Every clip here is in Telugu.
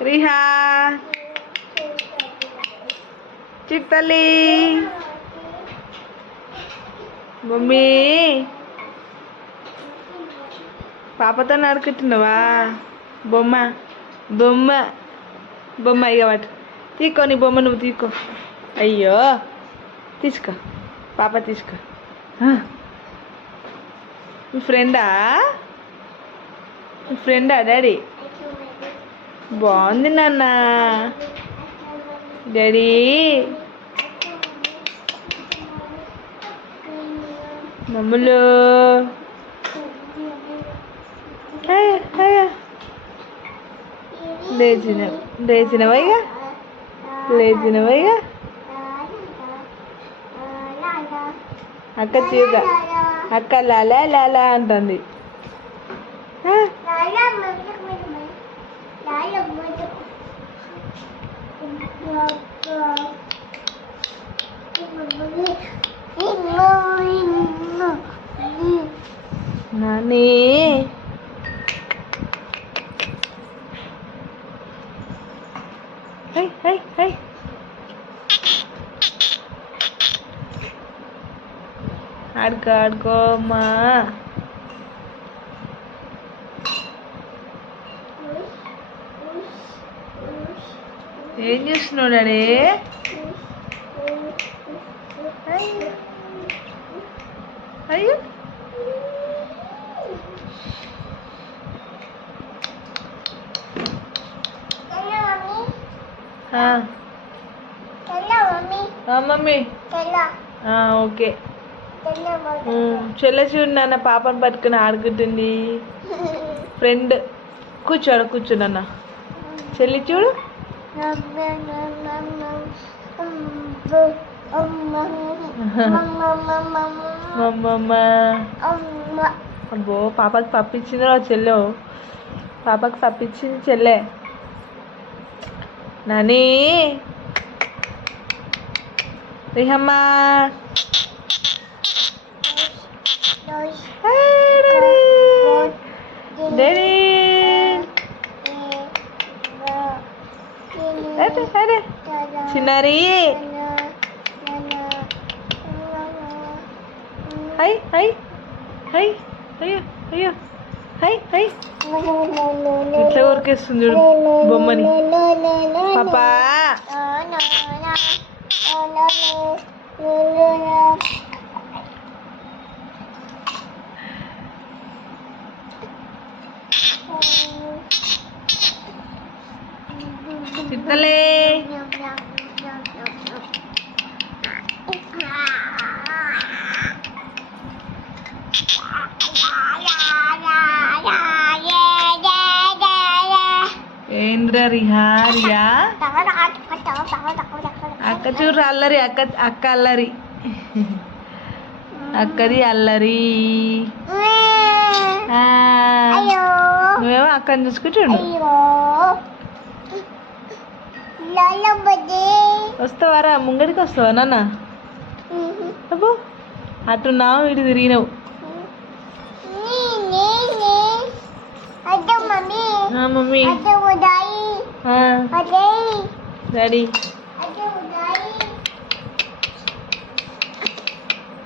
రిహా చిట్టలి మమ్మీ పాపతో నడుకుంటున్నావా బొమ్మ బొమ్మ బొమ్మ ఇక వాటి తీసుకో నీ బొమ్మ నువ్వు తీసుకో అయ్యో తీసుకో పాప తీసుకో మీ ఫ్రెండా డాడీ బాగుంది నాన్న డాడీ మమ్ములు లేచినవయ్యా అక్క చీక అక్క లాలా లాలా అంటుంది నాని హై హై హై ఆడుకో ఆడుకో అమ్మా ఏం చేస్తున్నావు డాడీ అయ్యో మమ్మీ ఓకే చెల్లె చూడు నాన్న పాపను పట్టుకుని ఆడుకుంటుంది ఫ్రెండ్ కూర్చో నాన్న చెల్లి చూడు అబ్బో పాపకి పప్పించింది రా చెల్లె పాపకి పప్పించింది చెల్లె నాని రిహమ్మా డాడీ చిన్నారి హై హై హై అయ్యో అయ్యో హై హై ఇట్లా ఊరికేస్తుంది చూడు బొమ్మని పాపా చిత్తలే ఏంద్రా రిహా రియా అక్క చూడు అల్లరి అక్క అల్లరి అక్కది అల్లరి నువ్వేమో అక్కని చూసుకుంటుండు వస్తావారా ముంగడికి వస్తావా నాన్న అబ్బో అట్టున్నావు ఇటు తిరిగినావు మమ్మీ డాడీ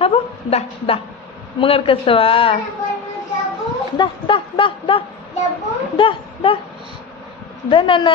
అబ్బో దా దా ముంగడికి వస్తావా దా దా దా దా దా దా దా నాన్న